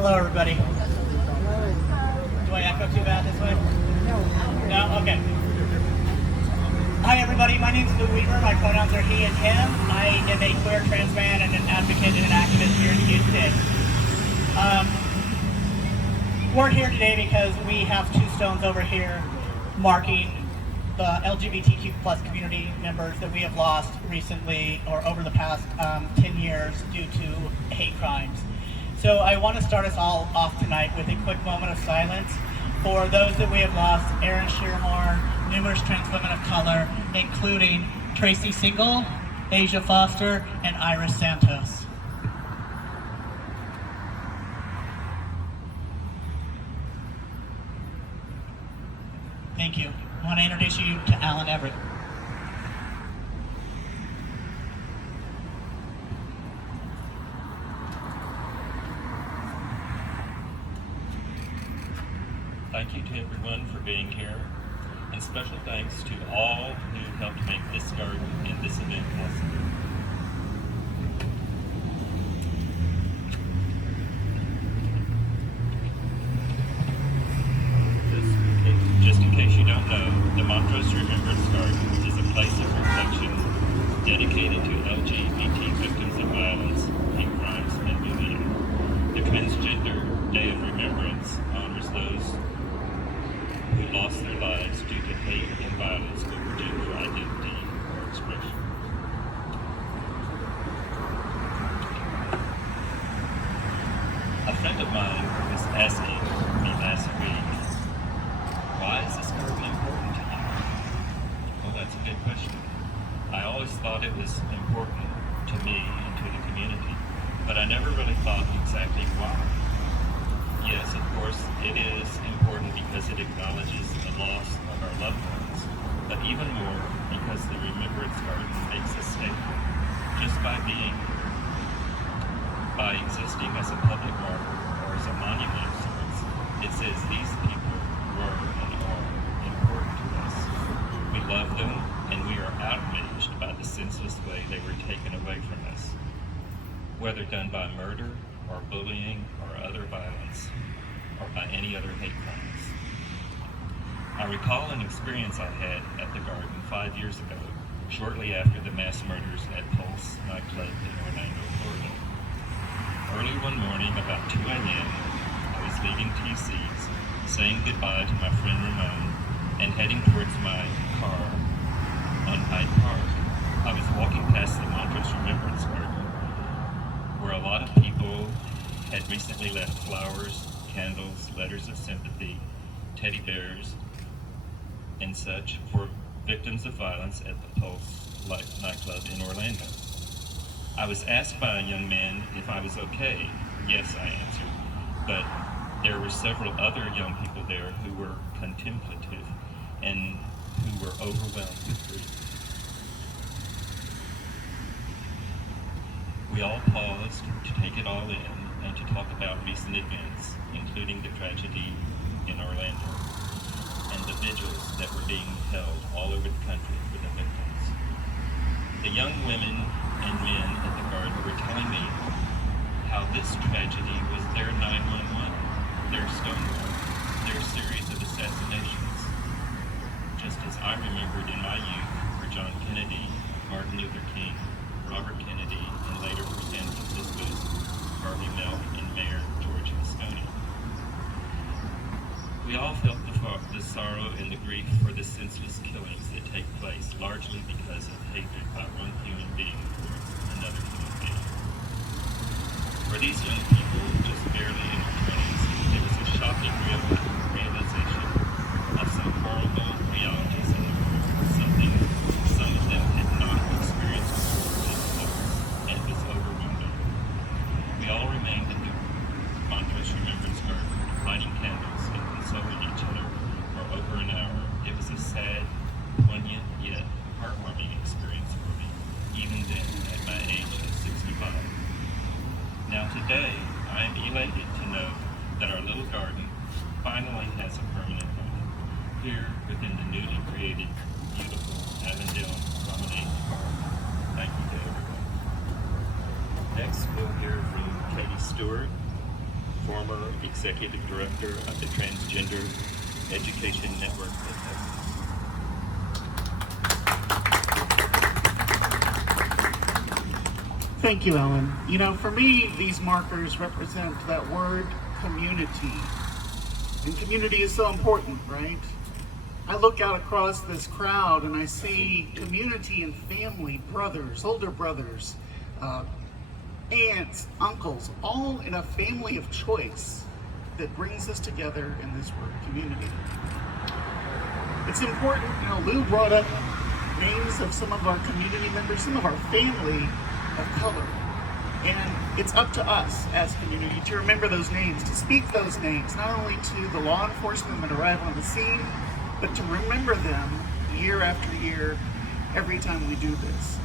Hello, everybody. Do I echo too bad this way? No? Okay. Hi, everybody. My name is Lou Weaver. My pronouns are he and him. I am a queer trans man and an advocate and an activist here in Houston. We're here today because we have two stones over here marking the LGBTQ plus community members that we have lost recently or over the past 10 years due to hate crimes. So I want to start us all off tonight with a quick moment of silence for those that we have lost: Erin Shearhorn, numerous trans women of color, including Tracy Single, Asia Foster, and Iris Santos. Thank you. I want to introduce you to Alan Everett. Thank you to everyone for being here, and special thanks to all who helped make this garden and this event possible. Just in case you don't know, the Montrose Remembrance Garden is a place of reflection dedicated to LGBT victims of violence, hate crimes, and bullying. The Transgender Day of Remembrance honors those who lost their lives due to hate and violence over gender identity or expression. A friend of mine was asking me last week, why is this garden important to you? Well, that's a good question. I always thought it was important to me and to the community, but I never really thought exactly why. Yes, of course, it is important because it acknowledges the loss of our loved ones, but even more because the Remembrance Garden makes a statement just by being here, by existing as a public marker or as a monument of sorts. It says these people were and are important to us. We love them, and we are outraged by the senseless way they were taken away from us, whether done by murder or bullying or other violence, or by any other hate crimes. I recall an experience I had at the garden 5 years ago, shortly after the mass murders at Pulse nightclub in Orlando, Florida. Early one morning, about 2 a.m., I was leaving TC's, saying goodbye to my friend Ramon, and heading towards my car on Hyde Park. I was walking past the Montrose Remembrance Garden, where a lot of people had recently left flowers, candles, letters of sympathy, teddy bears, and such for victims of violence at the Pulse nightclub in Orlando. I was asked by a young man if I was okay. Yes, I answered, but there were several other young people there who were contemplative and who were overwhelmed with grief. We all paused to take it all in and to talk about recent events, including the tragedy in Orlando and the vigils that were being held all over the country for the victims. The young women and men at the garden were telling me how this tragedy was their 911, their Stonewall, their series of assassinations, just as I remembered in my youth for John Kennedy, Martin Luther King, Robert Kennedy, and later for San Francisco's Harvey Milk and Mayor George Moscone. We all felt the sorrow and the grief for the senseless killings that take place, largely because of hatred by one human being towards another human being. For these young people, just barely in their 20s, it was a shocking realization of some horrible realities in the world, something some of them had not experienced before, and it was overwhelming. We all remained in the Montrose Remembrance Garden, lighting candles and consoling each other for over an hour. It was a sad, poignant, yet heartwarming experience for me, even then at my age of 65. Now today, I am elated to know that our little garden finally has a permanent home here within the newly created, beautiful Avondale Promenade Park. Thank you to everyone. Next, we'll hear from Katie Stewart, former Executive Director of the Transgender Education Network in Texas. Thank you, Ellen. You know, for me, these markers represent that word community. And community is so important, right? I look out across this crowd and I see community and family, brothers, older brothers, aunts, uncles, all in a family of choice that brings us together in this word community. It's important, you know, Lou brought up names of some of our community members, some of our family of color. And it's up to us as community to remember those names, to speak those names, not only to the law enforcement that arrive on the scene, but to remember them year after year, every time we do this.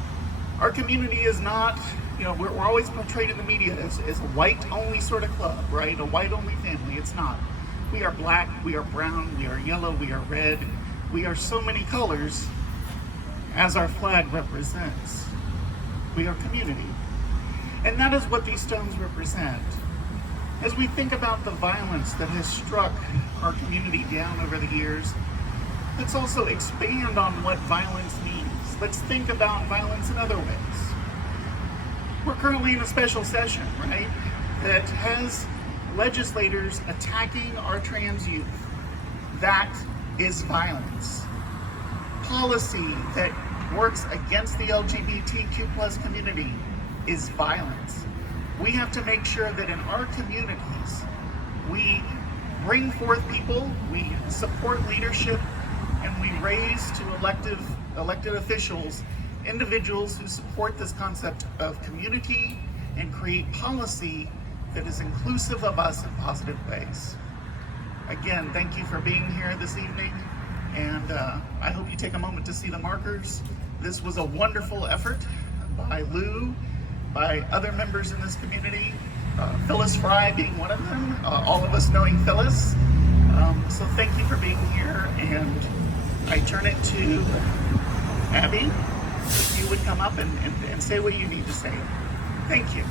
Our community is not, you know, we're always portrayed in the media as a white-only sort of club, right? A white-only family. It's not. We are black, we are brown, we are yellow, we are red. We are so many colors as our flag represents. We are community. And that is what these stones represent. As we think about the violence that has struck our community down over the years, let's also expand on what violence means. Let's think about violence in other ways. We're currently in a special session, right, that has legislators attacking our trans youth. That is violence. Policy that works against the LGBTQ plus community is violence. We have to make sure that in our communities, we bring forth people, we support leadership, and we raise to elected officials, individuals who support this concept of community and create policy that is inclusive of us in positive ways. Again, thank you for being here this evening, and I hope you take a moment to see the markers. This was a wonderful effort by Lou, by other members in this community, Phyllis Fry being one of them, all of us knowing Phyllis. So thank you for being here, and I turn it to Abby, if you would come up and say what you need to say. Thank you.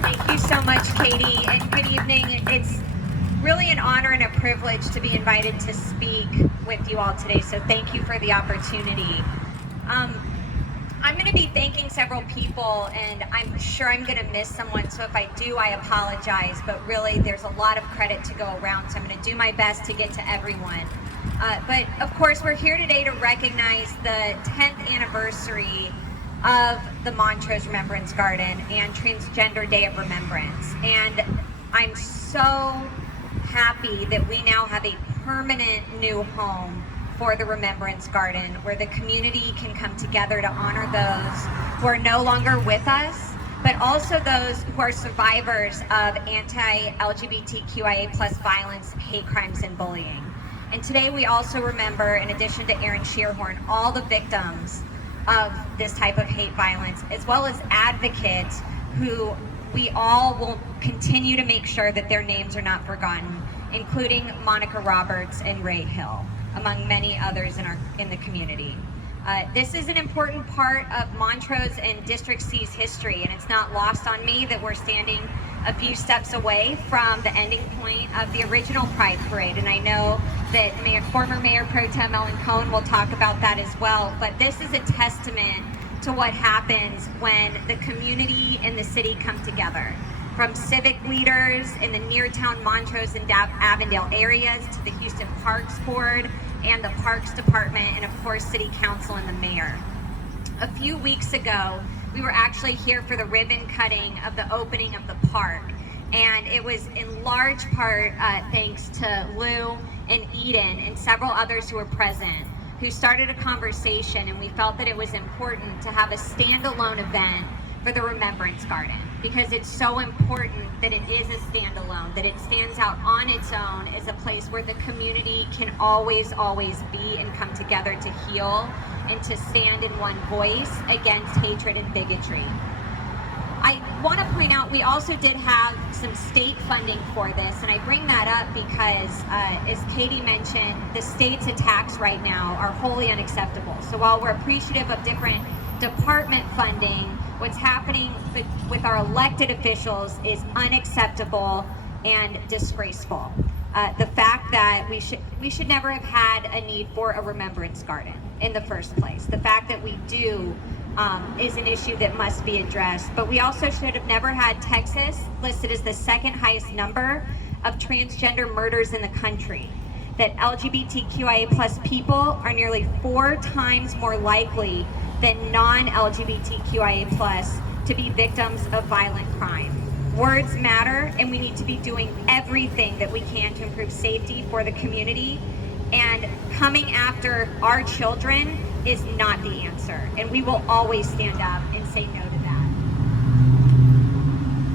Thank you so much, Katie, and good evening. It's really an honor and a privilege to be invited to speak with you all today, so thank you for the opportunity. I'm going to be thanking several people, and I'm sure I'm going to miss someone, so if I do, I apologize, but really there's a lot of credit to go around, so I'm going to do my best to get to everyone. But of course, we're here today to recognize the 10th anniversary of the Montrose Remembrance Garden and Transgender Day of Remembrance. And I'm so happy that we now have a permanent new home for the Remembrance Garden, where the community can come together to honor those who are no longer with us, but also those who are survivors of anti-LGBTQIA plus violence, hate crimes, and bullying. And today we also remember, in addition to Aaron Shearhorn, all the victims of this type of hate violence, as well as advocates who we all will continue to make sure that their names are not forgotten, including Monica Roberts and Ray Hill, among many others in the community. This is an important part of Montrose and District C's history, and it's not lost on me that we're standing a few steps away from the ending point of the original Pride Parade, and I know that former Mayor Pro Tem Ellen Cohn will talk about that as well, but this is a testament to what happens when the community and the city come together. From civic leaders in the near-town Montrose and Avondale areas to the Houston Parks Board and the Parks Department, and of course City Council and the Mayor. A few weeks ago, we were actually here for the ribbon cutting of the opening of the park, and it was in large part thanks to Lou and Eden and several others who were present, who started a conversation, and we felt that it was important to have a standalone event for the Remembrance Garden, because it's so important that it is a standalone, that it stands out on its own as a place where the community can always be and come together to heal and to stand in one voice against hatred and bigotry. I want to point out we also did have some state funding for this, and I bring that up because, as Katie mentioned, the state's attacks right now are wholly unacceptable. So while we're appreciative of different department funding, what's happening with our elected officials is unacceptable and disgraceful. The fact that we should never have had a need for a Remembrance Garden in the first place. The fact that we do is an issue that must be addressed. But we also should have never had Texas listed as the second highest number of transgender murders in the country. That LGBTQIA+ people are nearly 4 times more likely than non-LGBTQIA+ to be victims of violent crime. Words matter, and we need to be doing everything that we can to improve safety for the community. And coming after our children is not the answer. And we will always stand up and say no to that.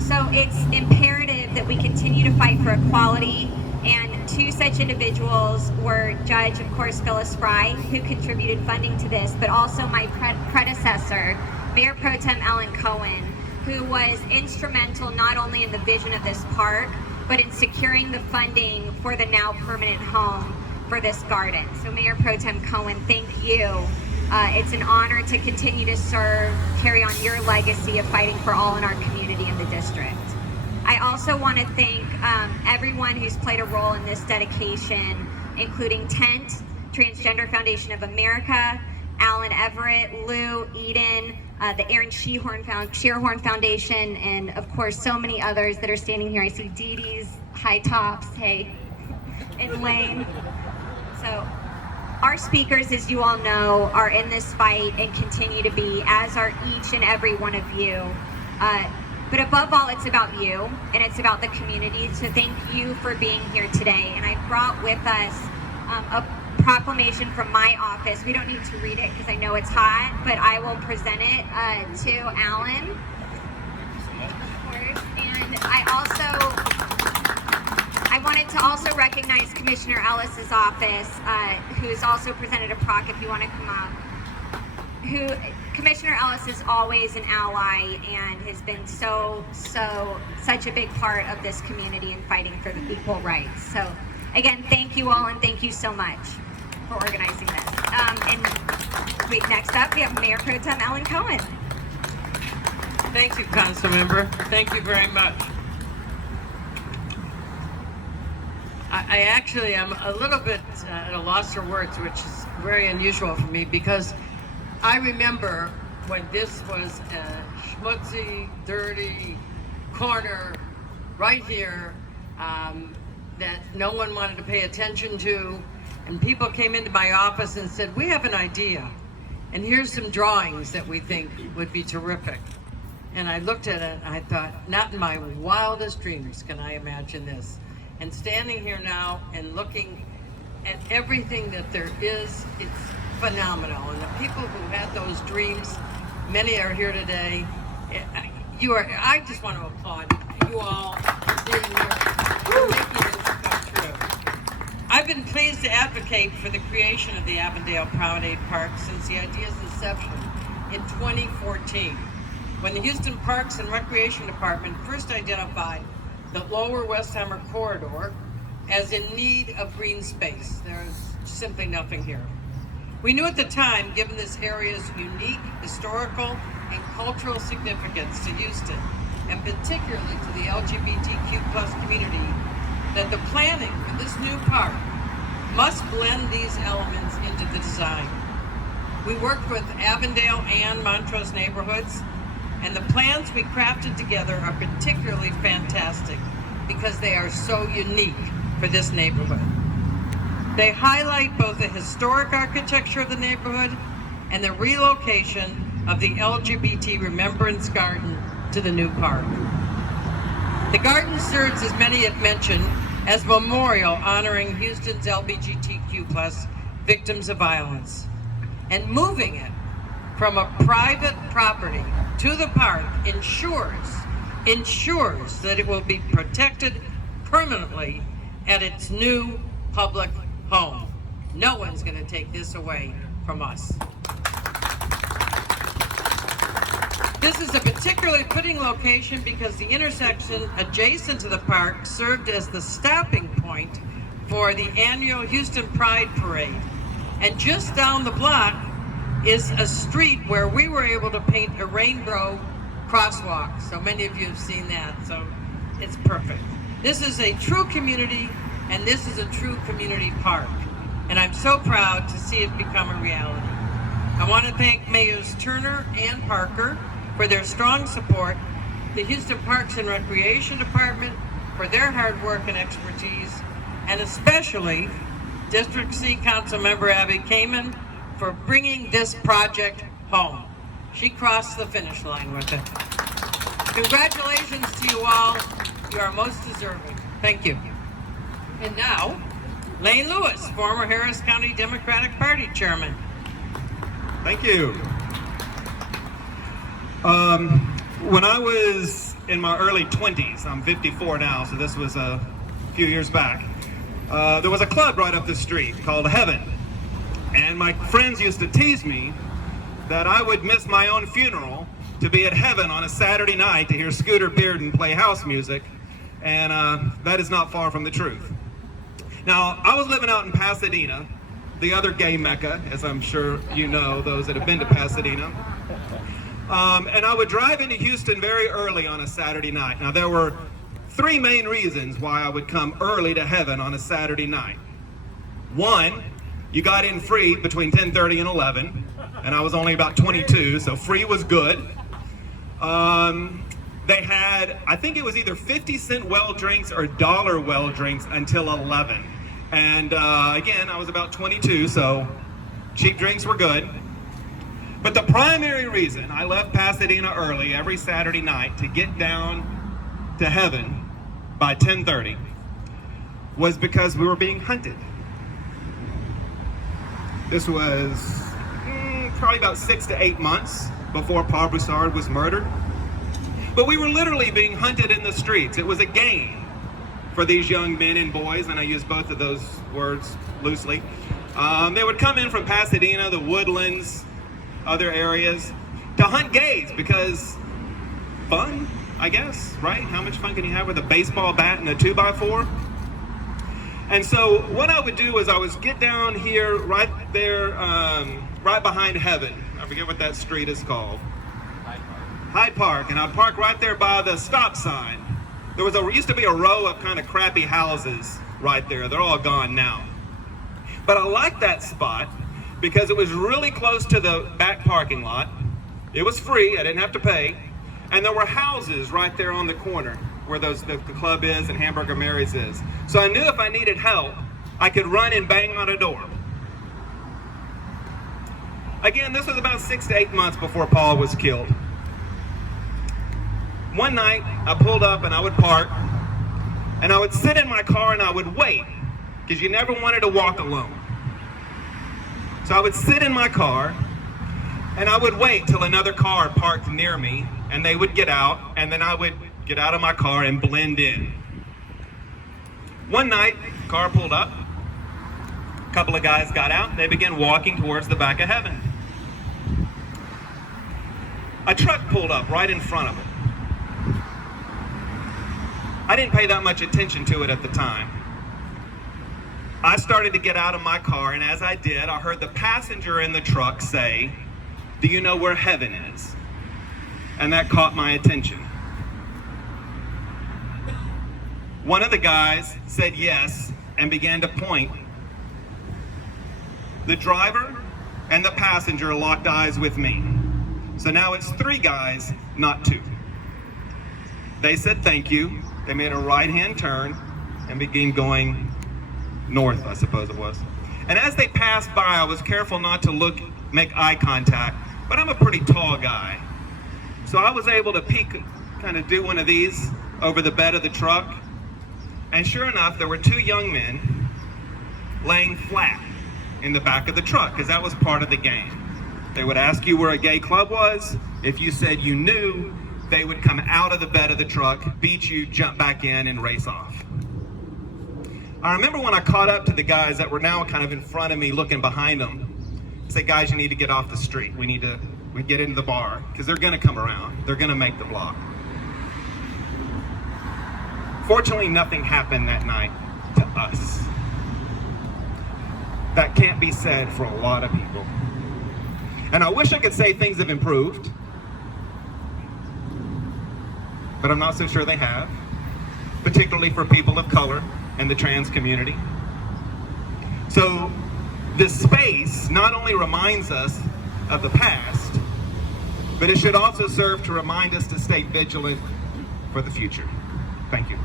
So it's imperative that we continue to fight for equality. And 2 such individuals were Judge, of course, Phyllis Fry, who contributed funding to this, but also my predecessor, Mayor Pro Tem Alan Cohen, who was instrumental not only in the vision of this park, but in securing the funding for the now permanent home for this garden. So Mayor Pro Tem Cohen, thank you. It's an honor to continue to serve, carry on your legacy of fighting for all in our community in the district. I also want to thank everyone who's played a role in this dedication, including TENT, Transgender Foundation of America, Alan Everett, Lou, Eden, the Aaron Shearhorn Foundation, and of course so many others that are standing here. I see Dee Dee's high tops, hey, and Lane. So our speakers, as you all know, are in this fight and continue to be, as are each and every one of you. But above all, it's about you, and it's about the community. So thank you for being here today. And I brought with us a proclamation from my office. We don't need to read it because I know it's hot, but I will present it to Alan. Of course. And I wanted to also recognize Commissioner Ellis's office, who's also presented a proc if you want to come up. Commissioner Ellis is always an ally and has been such a big part of this community in fighting for the equal rights. So again, thank you all, and thank you so much for organizing this. Next up, we have Mayor Pro Tem Alan Cohen. Thank you, Councilmember. Thank you very much. I actually am a little bit at a loss for words, which is very unusual for me, because I remember when this was a schmutzy, dirty corner right here that no one wanted to pay attention to, and people came into my office and said, we have an idea, and here's some drawings that we think would be terrific. And I looked at it and I thought, not in my wildest dreams can I imagine this. And standing here now and looking at everything that there is, it's phenomenal. And the people who had those dreams, many are here today. I just want to applaud you all for being here, for making this come true. I've been pleased to advocate for the creation of the Avondale Promenade Park since the idea's inception in 2014, when the Houston Parks and Recreation Department first identified the lower Westheimer corridor as in need of green space. There's simply nothing here. We knew at the time, given this area's unique historical and cultural significance to Houston, and particularly to the LGBTQ+ community, that the planning for this new park must blend these elements into the design. We worked with Avondale and Montrose neighborhoods, and the plans we crafted together are particularly fantastic because they are so unique for this neighborhood. They highlight both the historic architecture of the neighborhood and the relocation of the LGBT Remembrance Garden to the new park. The garden serves, as many have mentioned, as a memorial honoring Houston's LGBTQ+ victims of violence. And moving it from a private property to the park ensures that it will be protected permanently at its new public home. No one's going to take this away from us. This is a particularly fitting location because the intersection adjacent to the park served as the stopping point for the annual Houston Pride Parade. And just down the block is a street where we were able to paint a rainbow crosswalk. So many of you have seen that, so it's perfect. This is a true community, and this is a true community park. And I'm so proud to see it become a reality. I want to thank Mayors Turner and Parker for their strong support, the Houston Parks and Recreation Department for their hard work and expertise, and especially District C Council Member Abby Kamen for bringing this project home. She crossed the finish line with it. Congratulations to you all. You are most deserving. Thank you. And now, Lane Lewis, former Harris County Democratic Party Chairman. Thank you. When I was in my early 20s, I'm 54 now, so this was a few years back, there was a club right up the street called Heaven. And my friends used to tease me that I would miss my own funeral to be at Heaven on a Saturday night to hear Scooter Bearden play house music, and that is not far from the truth. Now, I was living out in Pasadena, the other gay mecca, as I'm sure you know, those that have been to Pasadena. And I would drive into Houston very early on a Saturday night. Now, there were three main reasons why I would come early to Heaven on a Saturday night. One, you got in free between 10:30 and 11, and I was only about 22, so free was good. They had, I think it was either 50-cent well drinks or dollar well drinks until 11. And again, I was about 22, so cheap drinks were good. But the primary reason I left Pasadena early every Saturday night to get down to Heaven by 10:30 was because we were being hunted. This was probably about 6 to 8 months before Paul Broussard was murdered. But we were literally being hunted in the streets. It was a game for these young men and boys, and I use both of those words loosely. They would come in from Pasadena, the Woodlands, other areas, to hunt gays because fun, I guess, right? How much fun can you have with a baseball bat and a 2x4? And so what I would do is I would get down here right there, right behind Heaven. I forget what that street is called. Hyde Park. And I'd park right there by the stop sign. There used to be a row of kind of crappy houses right there. They're all gone now. But I liked that spot because it was really close to the back parking lot. It was free, I didn't have to pay. And there were houses right there on the corner where the club is and Hamburger Mary's is. So I knew if I needed help, I could run and bang on a door. Again, this was about 6 to 8 months before Paul was killed. One night, I pulled up and I would park, and I would sit in my car and I would wait, because you never wanted to walk alone. So I would sit in my car, and I would wait till another car parked near me, and they would get out, and then I would get out of my car and blend in. One night, the car pulled up, a couple of guys got out, and they began walking towards the back of Heaven. A truck pulled up right in front of it. I didn't pay that much attention to it at the time. I started to get out of my car, and as I did, I heard the passenger in the truck say, "Do you know where Heaven is?" And that caught my attention. One of the guys said yes and began to point. The driver and the passenger locked eyes with me. So now it's 3 guys, not 2. They said thank you. They made a right-hand turn and began going north, I suppose it was. And as they passed by, I was careful not to make eye contact, but I'm a pretty tall guy. So I was able to peek, kind of do one of these over the bed of the truck. And sure enough, there were 2 young men laying flat in the back of the truck, because that was part of the game. They would ask you where a gay club was. If you said you knew, they would come out of the bed of the truck, beat you, jump back in, and race off. I remember when I caught up to the guys that were now kind of in front of me, looking behind them, I said, "Guys, you need to get off the street. We get into the bar, because they're going to come around. They're going to make the block." Fortunately, nothing happened that night to us. That can't be said for a lot of people. And I wish I could say things have improved, but I'm not so sure they have, particularly for people of color and the trans community. So this space not only reminds us of the past, but it should also serve to remind us to stay vigilant for the future. Thank you.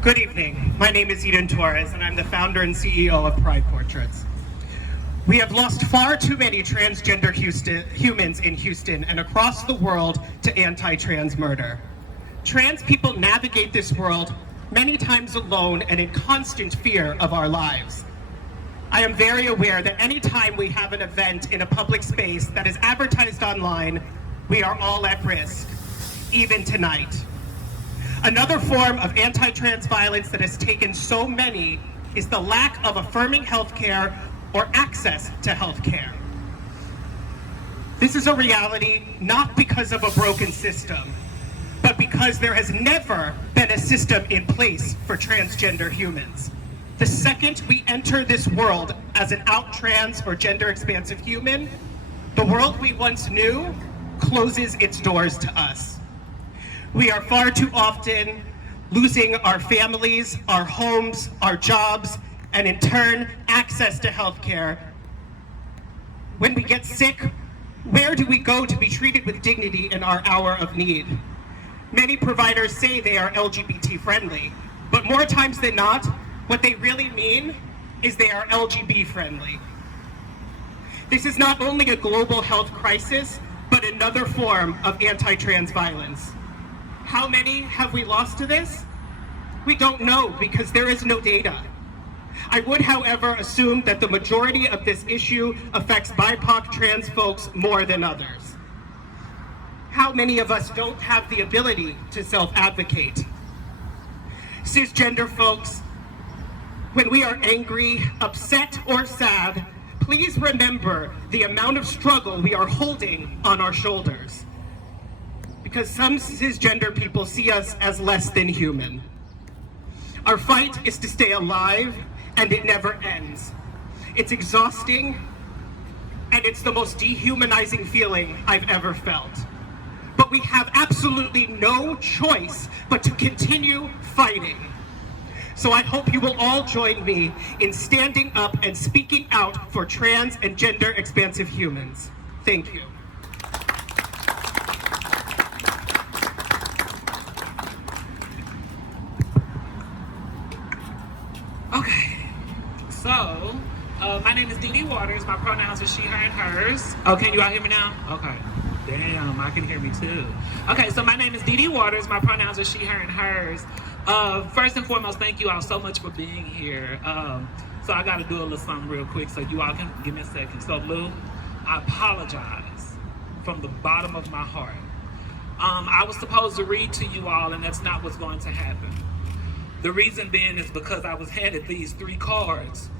Good evening. My name is Eden Torres, and I'm the founder and CEO of Pride Portraits. We have lost far too many transgender humans in Houston and across the world to anti-trans murder. Trans people navigate this world many times alone and in constant fear of our lives. I am very aware that any time we have an event in a public space that is advertised online, we are all at risk, even tonight. Another form of anti-trans violence that has taken so many is the lack of affirming healthcare or access to healthcare. This is a reality not because of a broken system, but because there has never been a system in place for transgender humans. The second we enter this world as an out trans or gender expansive human, the world we once knew closes its doors to us. We are far too often losing our families, our homes, our jobs, and in turn, access to healthcare. When we get sick, where do we go to be treated with dignity in our hour of need? Many providers say they are LGBT friendly, but more times than not, what they really mean is they are LGB friendly. This is not only a global health crisis, but another form of anti-trans violence. How many have we lost to this? We don't know because there is no data. I would, however, assume that the majority of this issue affects BIPOC trans folks more than others. How many of us don't have the ability to self-advocate? Cisgender folks, when we are angry, upset, or sad, please remember the amount of struggle we are holding on our shoulders. Because some cisgender people see us as less than human. Our fight is to stay alive, and it never ends. It's exhausting, and it's the most dehumanizing feeling I've ever felt. But we have absolutely no choice but to continue fighting. So I hope you will all join me in standing up and speaking out for trans and gender expansive humans. Thank you. Okay, so my name is Dee Dee Waters. My pronouns are she, her, and hers. Oh, can you all hear me now? Okay. Damn, I can hear me too. Okay, so my name is Dee Dee Waters. My pronouns are she, her, and hers. First and foremost, thank you all so much for being here. So I got to do a little something real quick so you all can give me a second. So Lou, I apologize from the bottom of my heart. I was supposed to read to you all, and that's not what's going to happen. The reason being is because I was handed these 3 cards.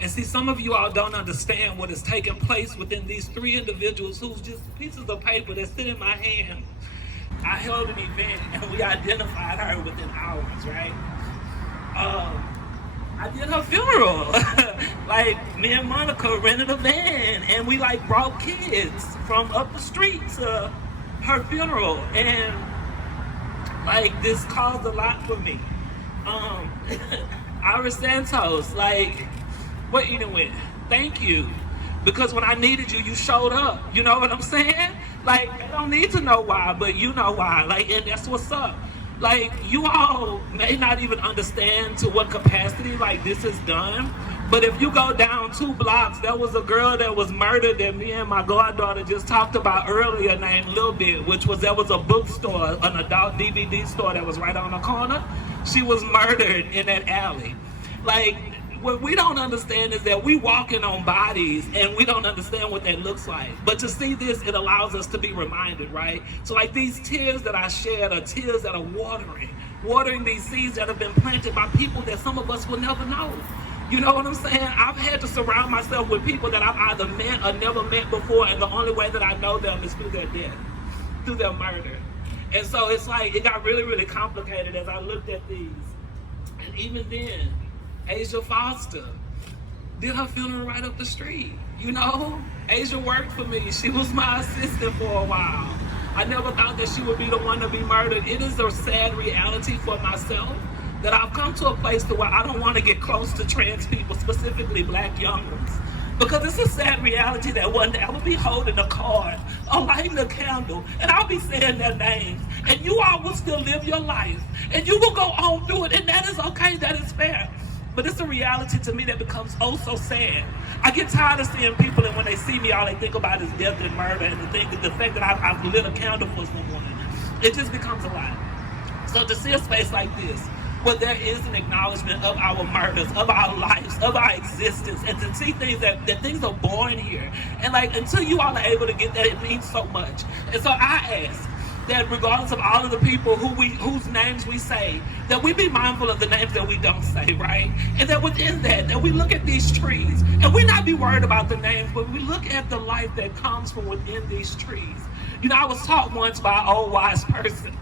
And see, some of you all don't understand what is taking place within these 3 individuals who's just pieces of paper that sit in my hand. I held an event and we identified her within hours, right? I did her funeral. Like, me and Monica rented a van and we like brought kids from up the street to her funeral. And like, this caused a lot for me. Iris Santos, like, what you doing? Thank you. Because when I needed you, you showed up. You know what I'm saying? Like, I don't need to know why, but you know why. Like, and that's what's up. Like, you all may not even understand to what capacity, like, this is done. But if you go down 2 blocks, there was a girl that was murdered that me and my goddaughter just talked about earlier named Lil Bit, there was a bookstore, an adult DVD store that was right on the corner. She was murdered in that alley. Like, what we don't understand is that we walking on bodies and we don't understand what that looks like. But to see this, it allows us to be reminded, right? So like these tears that I shed are tears that are watering these seeds that have been planted by people that some of us will never know. You know what I'm saying? I've had to surround myself with people that I've either met or never met before, and the only way that I know them is through their death, through their murder. And so it's like, it got really, really complicated as I looked at these. And even then, Asia Foster did her funeral right up the street. You know, Asia worked for me. She was my assistant for a while. I never thought that she would be the one to be murdered. It is a sad reality for myself that I've come to a place to where I don't want to get close to trans people, specifically black young ones. Because it's a sad reality that one day I will be holding a card or lighting a candle and I'll be saying their names and you all will still live your life and you will go on through it, and that is okay, that is fair. But it's a reality to me that becomes oh so sad. I get tired of seeing people and when they see me all they think about is death and murder and the fact that I've lit a candle for someone. It just becomes a lot. So to see a space like this, where there is an acknowledgement of our murders, of our lives, of our existence, and to see things that things are born here. And like, until you all are able to get that, it means so much. And so I ask that regardless of all of the people whose names we say, that we be mindful of the names that we don't say, right? And that within that we look at these trees, and we not be worried about the names, but we look at the life that comes from within these trees. You know, I was taught once by an old wise person.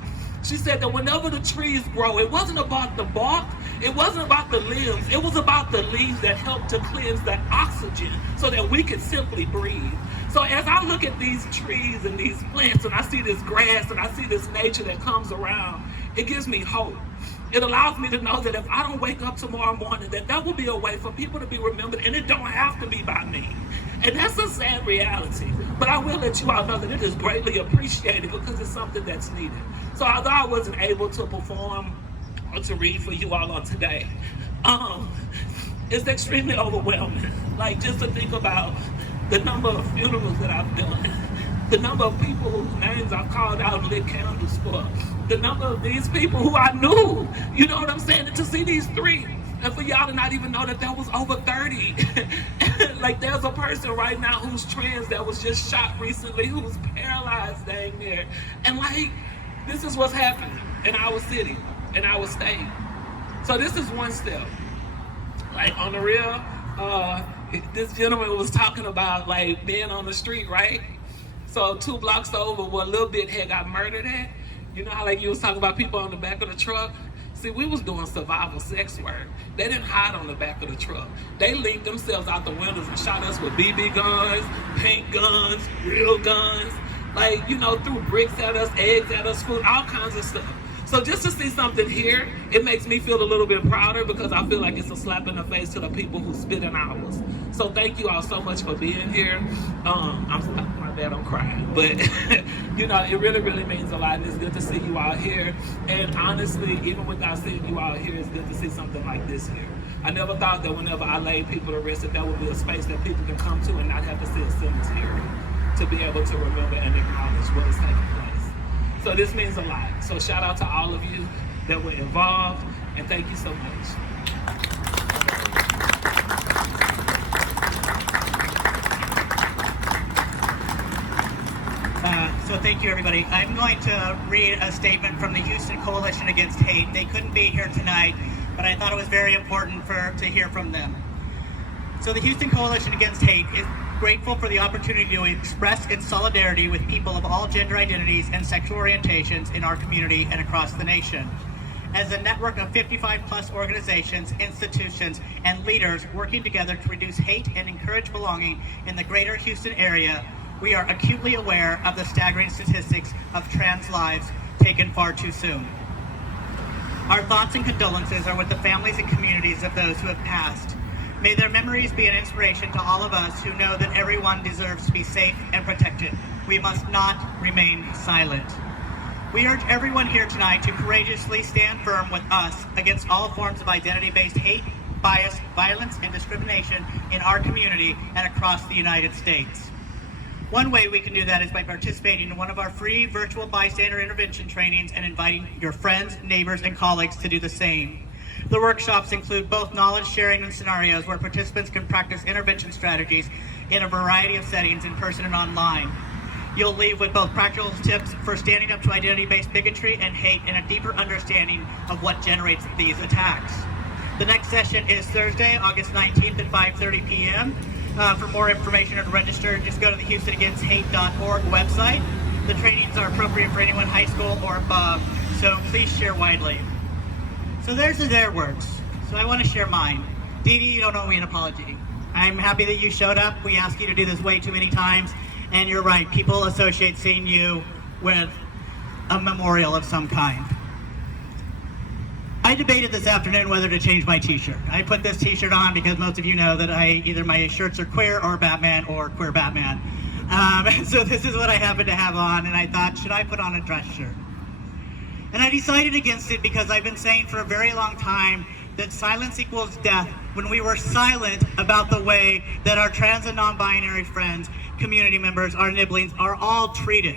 She said that whenever the trees grow, it wasn't about the bark, it wasn't about the limbs, it was about the leaves that helped to cleanse the oxygen so that we could simply breathe. So as I look at these trees and these plants and I see this grass and I see this nature that comes around, it gives me hope. It allows me to know that if I don't wake up tomorrow morning, that will be a way for people to be remembered, and it don't have to be by me. And that's a sad reality. But I will let you all know that it is greatly appreciated because it's something that's needed. So although I wasn't able to perform or to read for you all on today, it's extremely overwhelming. Like, just to think about the number of funerals that I've done, the number of people whose names I've called out and lit candles for, the number of these people who I knew, you know what I'm saying? And to see these three, and for y'all to not even know that there was over 30. Like, there's a person right now who's trans that was just shot recently, who's paralyzed dang near. And like, this is what's happening in our city, in our state. So this is one step. Like, on the real, this gentleman was talking about like being on the street, right? So 2 blocks over where Lil Bit had got murdered at, you know how like you was talking about people on the back of the truck? See, we was doing survival sex work. They didn't hide on the back of the truck. They leaned themselves out the windows and shot us with BB guns, paint guns, real guns. Like, you know, threw bricks at us, eggs at us, food, all kinds of stuff. So just to see something here, it makes me feel a little bit prouder because I feel like it's a slap in the face to the people who spit in ours. So thank you all so much for being here. My bad, I'm crying. But, you know, it really, really means a lot. And it's good to see you all here. And honestly, even without seeing you all here, it's good to see something like this here. I never thought that whenever I laid people to rest, that would be a space that people can come to and not have to see a cemetery to be able to remember and acknowledge what is taking place. So this means a lot. So shout out to all of you that were involved, and thank you so much. So thank you, everybody. I'm going to read a statement from the Houston Coalition Against Hate. They couldn't be here tonight, but I thought it was very important to hear from them. So the Houston Coalition Against Hate is grateful for the opportunity to express its solidarity with people of all gender identities and sexual orientations in our community and across the nation. As a network of 55+ organizations, institutions, and leaders working together to reduce hate and encourage belonging in the greater Houston area, we are acutely aware of the staggering statistics of trans lives taken far too soon. Our thoughts and condolences are with the families and communities of those who have passed. May their memories be an inspiration to all of us who know that everyone deserves to be safe and protected. We must not remain silent. We urge everyone here tonight to courageously stand firm with us against all forms of identity-based hate, bias, violence, and discrimination in our community and across the United States. One way we can do that is by participating in one of our free virtual bystander intervention trainings and inviting your friends, neighbors, and colleagues to do the same. The workshops include both knowledge sharing and scenarios where participants can practice intervention strategies in a variety of settings in person and online. You'll leave with both practical tips for standing up to identity-based bigotry and hate and a deeper understanding of what generates these attacks. The next session is Thursday, August 19th at 5:30 p.m. For more information or to register, just go to the HoustonAgainstHate.org website. The trainings are appropriate for anyone high school or above, so please share widely. So their words. So I want to share mine. Dee Dee, you don't owe me an apology. I'm happy that you showed up. We asked you to do this way too many times, and you're right. People associate seeing you with a memorial of some kind. I debated this afternoon whether to change my t-shirt. I put this t-shirt on because most of you know that either my shirts are queer or Batman or queer Batman. So this is what I happen to have on, and I thought, should I put on a dress shirt? And I decided against it because I've been saying for a very long time that silence equals death when we were silent about the way that our trans and non-binary friends, community members, our nibblings are all treated.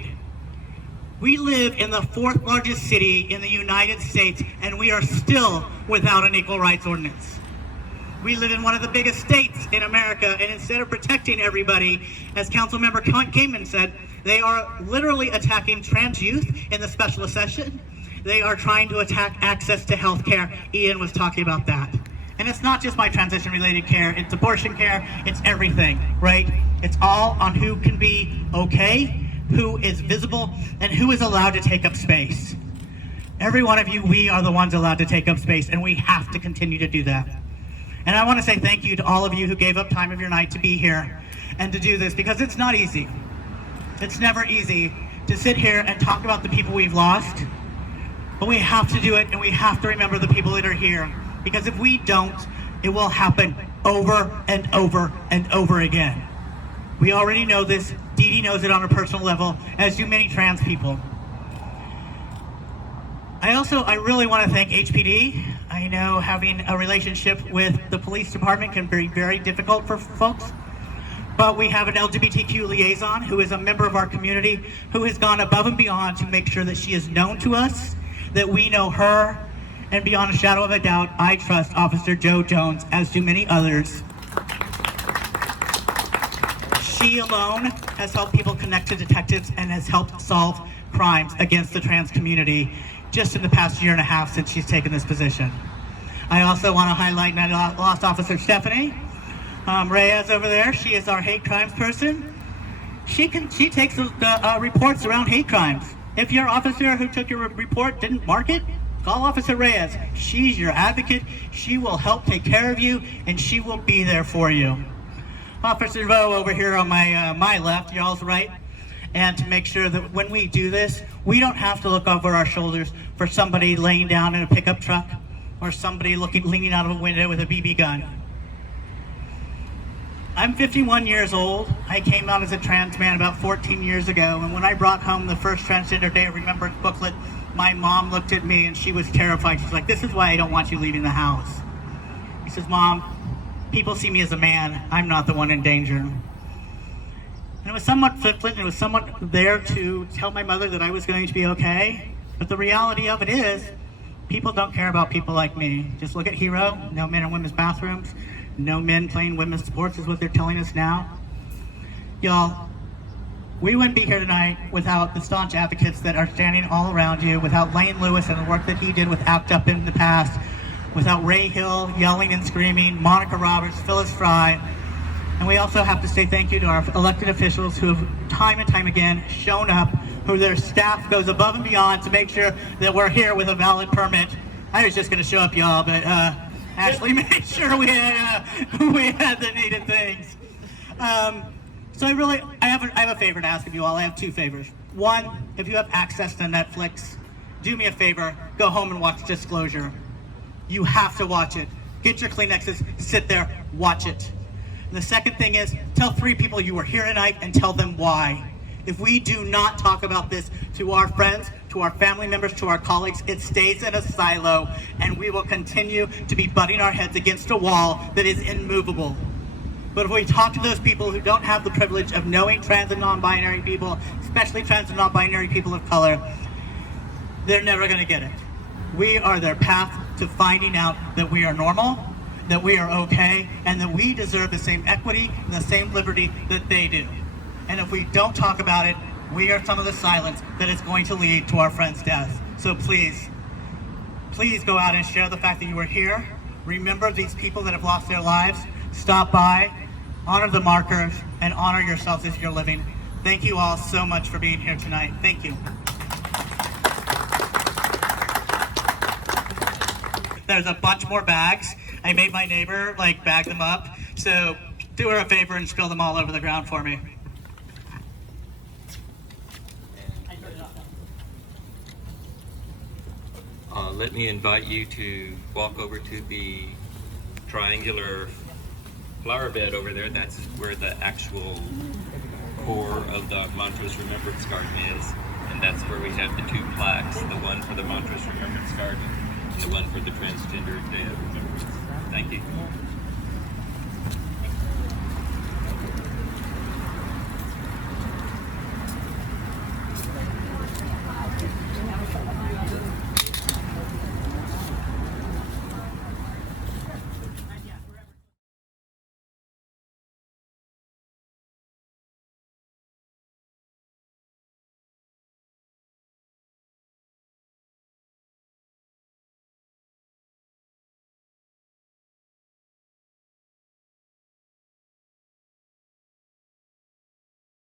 We live in the 4th largest city in the United States, and we are still without an equal rights ordinance. We live in one of the biggest states in America, and instead of protecting everybody, as Councilmember Kamen said, they are literally attacking trans youth in the special session. They are trying to attack access to health care. Ian was talking about that. And it's not just my transition-related care, it's abortion care, it's everything, right? It's all on who can be okay, who is visible, and who is allowed to take up space. Every one of you, we are the ones allowed to take up space, and we have to continue to do that. And I want to say thank you to all of you who gave up time of your night to be here and to do this, because it's not easy. It's never easy to sit here and talk about the people we've lost, but we have to do it, and we have to remember the people that are here, because if we don't, it will happen over and over and over again. We already know this. Dee Dee knows it on a personal level, as do many trans people. I really want to thank HPD. I know having a relationship with the police department can be very difficult for folks, but we have an LGBTQ liaison who is a member of our community who has gone above and beyond to make sure that she is known to us, that we know her, and beyond a shadow of a doubt, I trust Officer Joe Jones, as do many others. She alone has helped people connect to detectives and has helped solve crimes against the trans community just in the past year and a half since she's taken this position. I also want to highlight my lost officer Stephanie Reyes over there. She is our hate crimes person. She takes the reports around hate crimes. If your officer who took your report didn't mark it, call Officer Reyes. She's your advocate. She will help take care of you, and she will be there for you. Officer Vo over here on my left, y'all's right, and to make sure that when we do this, we don't have to look over our shoulders for somebody laying down in a pickup truck or somebody leaning out of a window with a BB gun. I'm 51 years old. I came out as a trans man about 14 years ago, and when I brought home the first Transgender Day of Remembrance booklet, my mom looked at me and she was terrified. She's like, "This is why I don't want you leaving the house." He says, "Mom, people see me as a man. I'm not the one in danger." And it was somewhat flippant. It was somewhat there to tell my mother that I was going to be okay. But the reality of it is, people don't care about people like me. Just look at Hero. No men in women's bathrooms. No men playing women's sports is what they're telling us now. Y'all, we wouldn't be here tonight without the staunch advocates that are standing all around you, without Lane Lewis and the work that he did with ACT UP in the past, without Ray Hill yelling and screaming, Monica Roberts, Phyllis Fry. And we also have to say thank you to our elected officials who have time and time again shown up, who their staff goes above and beyond to make sure that we're here with a valid permit. I was just going to show up, y'all, but Ashley made sure we had the needed things. So I have a favor to ask of you all. I have two favors. One, if you have access to Netflix, do me a favor, go home and watch Disclosure. You have to watch it. Get your Kleenexes, sit there, watch it. And the second thing is, tell 3 people you were here tonight and tell them why. If we do not talk about this to our friends, to our family members, to our colleagues, it stays in a silo, and we will continue to be butting our heads against a wall that is immovable. But if we talk to those people who don't have the privilege of knowing trans and non-binary people, especially trans and non-binary people of color, they're never going to get it. We are their path to finding out that we are normal, that we are okay, and that we deserve the same equity and the same liberty that they do. And if we don't talk about it, we are some of the silence that is going to lead to our friends' death. So please, please go out and share the fact that you are here. Remember these people that have lost their lives. Stop by, honor the markers, and honor yourselves as you're living. Thank you all so much for being here tonight. Thank you. There's a bunch more bags. I made my neighbor like bag them up. So do her a favor and spill them all over the ground for me. Let me invite you to walk over to the triangular flower bed over there. That's where the actual core of the Montrose Remembrance Garden is. And that's where we have the two plaques, the one for the Montrose Remembrance Garden and the one for the Transgender Day of Remembrance. Thank you.